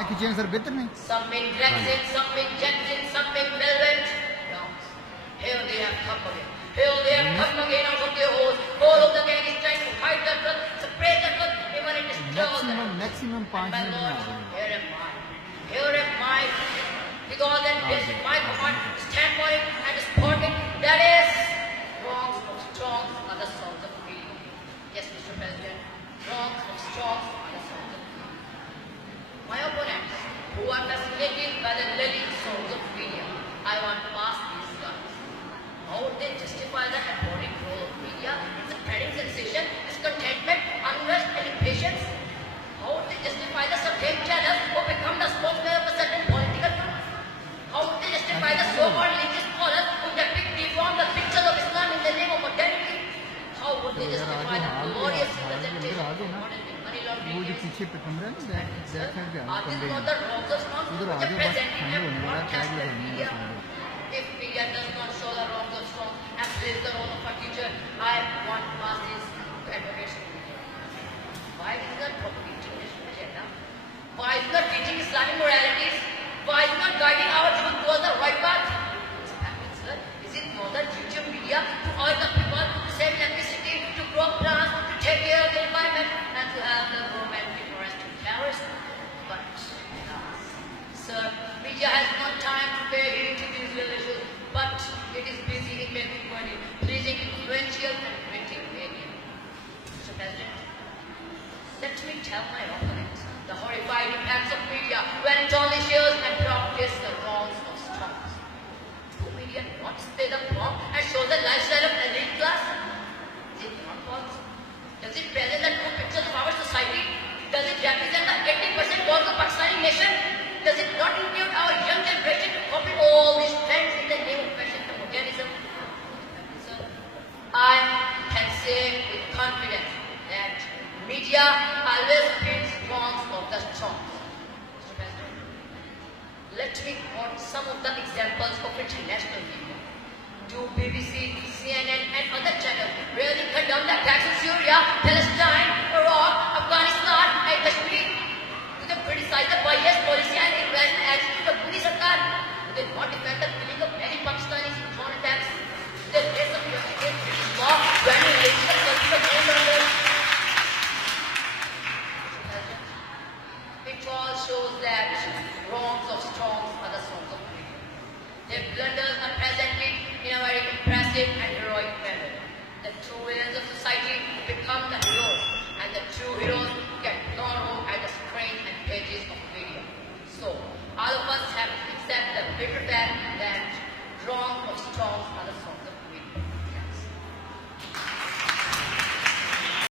खींचे सर बेहतर नहीं Some in Brexit, some in Jetson, some in Velvet. No. Here they have come again. Here they have come again out of their holes. All of the gang is trying to fight the truth, spread the truth, even it destroys the maximum 5 my minute Lord, में आ here am I. Here am I. Because then yes, my command, stand for it and support it. That is wrongs of strong are the sons of freedom. Yes, Mr. President. Wrongs of strong are the sons of freedom. My opponents, who are fascinated by the lily songs of media, I want to ask these guys, how would they justify the abhorrent role of media in spreading sensation, discontentment, unrest, and impatience? How would they justify the subject channels who become the spokesman of a certain political group? How would they justify the so-called religious scholars who depict deform the pictures of Islam in the name of modernity? How would they justify the glorious representation of modernity? वो जो पीछे पे कमरा है ना back side पे Are these not the wrongs of strong उधर which आगे are बस present in ठंडे a होने वाला टैग broadcast लगाने media? का If media does not show the wrongs of strong and plays the role of a teacher, I want to ask this to advocates of media. Why is not propagating this agenda? Why is not teaching Islamic moralities? Why is not guiding our youth towards the right path? Sir, is it not the duty of media to urge the people to save electricity, to grow plants, to take care of the environment, and to have the government forest to terrorists? But, sir, media has no time to pay heed to these real issues, but it is busy in making money, pleasing influential and printing media. Mr. President, let me tell my opponents the horrified impacts of media when it only shows and practice the wrongs of strongs. Do media not display the wrong and show the lifestyle of elite class? Is it not false? Does it present the true pictures of our society? Does it represent the 80% wealth of Pakistani nation? Does it not include our young generation to copy all these trends in the name of fashion and modernism? Sir, I can say with confidence that media always prints wrongs of the strong. Mr. President, let me quote some of the examples of international media. Do BBC, CNN and other channels really condemn the attacks in Syria, Palestine, Iraq, Afghanistan and Kashmir? Do they criticize the bias policy and irrational attitude of Modi Sarkar? Do they not defend the killing of many Pakistanis in drone attacks? Do they raise the question against British law when relating the culture of money laundering? It all shows that wrongs of strongs are the songs of freedom. Their blunders are presented in a very impressive and heroic manner. The true villains of society become the heroes, and the true heroes get blown home at the screens and pages of media. So, all of us have to accept the bitter fact that